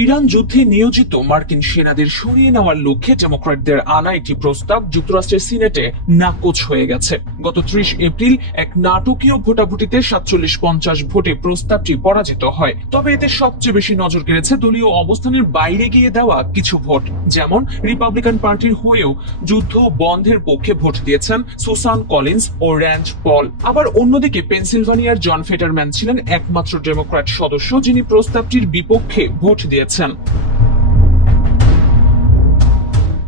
Iran যুদ্ধে নিয়োজিত মার্কিন সেনাদের সরিয়ে নেওয়ার লক্ষ্যে ডেমোক্র্যাটদের আনা একটি প্রস্তাব যুক্তরাষ্ট্রের সিনেটে নাকচ হয়ে গেছে। গত ৩০ এপ্রিল এক নাটকীয় ভোটাভুটিতে ৪৭-৫০ ভোটে প্রস্তাবটি পরাজিত হয়। তবে এতে সবচেয়ে বেশি নজর কেড়েছে দলীয় অবস্থানের বাইরে গিয়ে দেওয়া কিছু ভোট। যেমন রিপাবলিকান পার্টির হয়েও যুদ্ধ বন্ধের পক্ষে ভোট দিয়েছেন সুসান কলিন্স ও র্যান্ড পল। আবার অন্যদিকে পেনসিলভানিয়ার জন ফেটারম্যান ছিলেন একমাত্র ডেমোক্র্যাট সদস্য যিনি প্রস্তাবটির বিপক্ষে ভোট দিয়েছেন।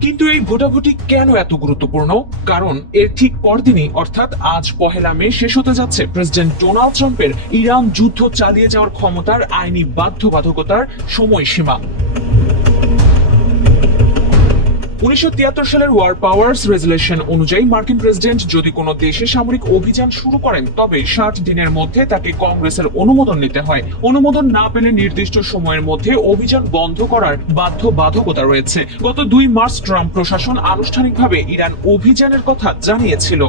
কিন্তু এই ভোটাভুটি কেন এত গুরুত্বপূর্ণ? কারণ এর ঠিক পরদিনই অর্থাৎ আজ ১ মে শেষ হতে যাচ্ছে প্রেসিডেন্ট ডোনাল্ড ট্রাম্পের ইরান যুদ্ধ চালিয়ে যাওয়ার ক্ষমতার আইনি বাধ্যবাধকতার সময়সীমা। ১৯৭৩ সালের ওয়ার পাওয়ার্স রেজুলেশন অনুযায়ী মার্কিন প্রেসিডেন্ট যদি কোনো দেশে সামরিক অভিযান শুরু করেন তবে ৬০ দিনের মধ্যে তাকে কংগ্রেসের অনুমোদন নিতে হয়। অনুমোদন না পেলে নির্দিষ্ট সময়ের মধ্যে অভিযান বন্ধ করার বাধ্যবাধকতা রয়েছে। গত ২ মার্চ ট্রাম্প প্রশাসন আনুষ্ঠানিকভাবে ইরান অভিযানের কথা জানিয়েছিল।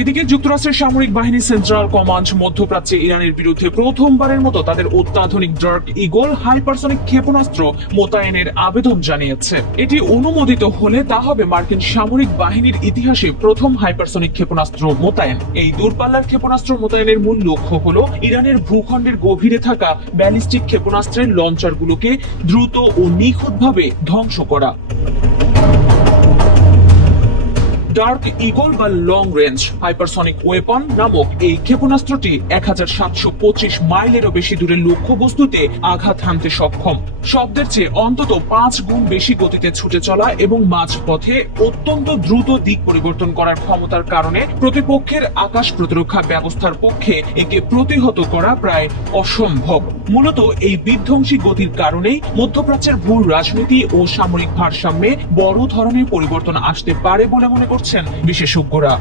এদিকে যুক্তরাষ্ট্রের সামরিক বাহিনী সেন্ট্রাল কমান্ড মধ্যপ্রাচ্যে ইরানের বিরুদ্ধে প্রথমবারের মতো তাদের অত্যাধুনিক ডার্ক ইগল হাইপারসনিক ক্ষেপণাস্ত্র মোতায়েনের আবেদন জানিয়েছে। এটি অনুমোদিত হলে তা হবে মার্কিন সামরিক বাহিনীর ইতিহাসে প্রথম হাইপারসনিক ক্ষেপণাস্ত্র মোতায়েন। এই দূরপাল্লার ক্ষেপণাস্ত্র মোতায়েনের মূল লক্ষ্য হল ইরানের ভূখণ্ডের গভীরে থাকা ব্যালিস্টিক ক্ষেপণাস্ত্রের লঞ্চারগুলোকে দ্রুত ও নিখুঁতভাবে ধ্বংস করা। ডার্ক ইগল বা লং রেঞ্জ হাইপারসনিক ওয়েপন নামক এই ক্ষেপণাস্ত্রটি ১৭২৫ মাইলেরও বেশি দূরের লক্ষ্যবস্তুতে আঘাত হানতে সক্ষম। শব্দের চেয়ে অন্তত ৫ গুণ বেশি গতিতে ছুটে চলা এবং মাঝপথে অত্যন্ত দ্রুত দিক পরিবর্তন করার ক্ষমতার কারণে প্রতিপক্ষের আকাশ প্রতিরক্ষা ব্যবস্থার পক্ষে একে প্রতিহত করা প্রায় অসম্ভব। মূলত এই বিধ্বংসী গতির কারণেই মধ্যপ্রাচ্যের ভূ রাজনীতি ও সামরিক ভারসাম্যে বড় ধরনের পরিবর্তন আসতে পারে বলে মনে করছেন বিশেষজ্ঞরা।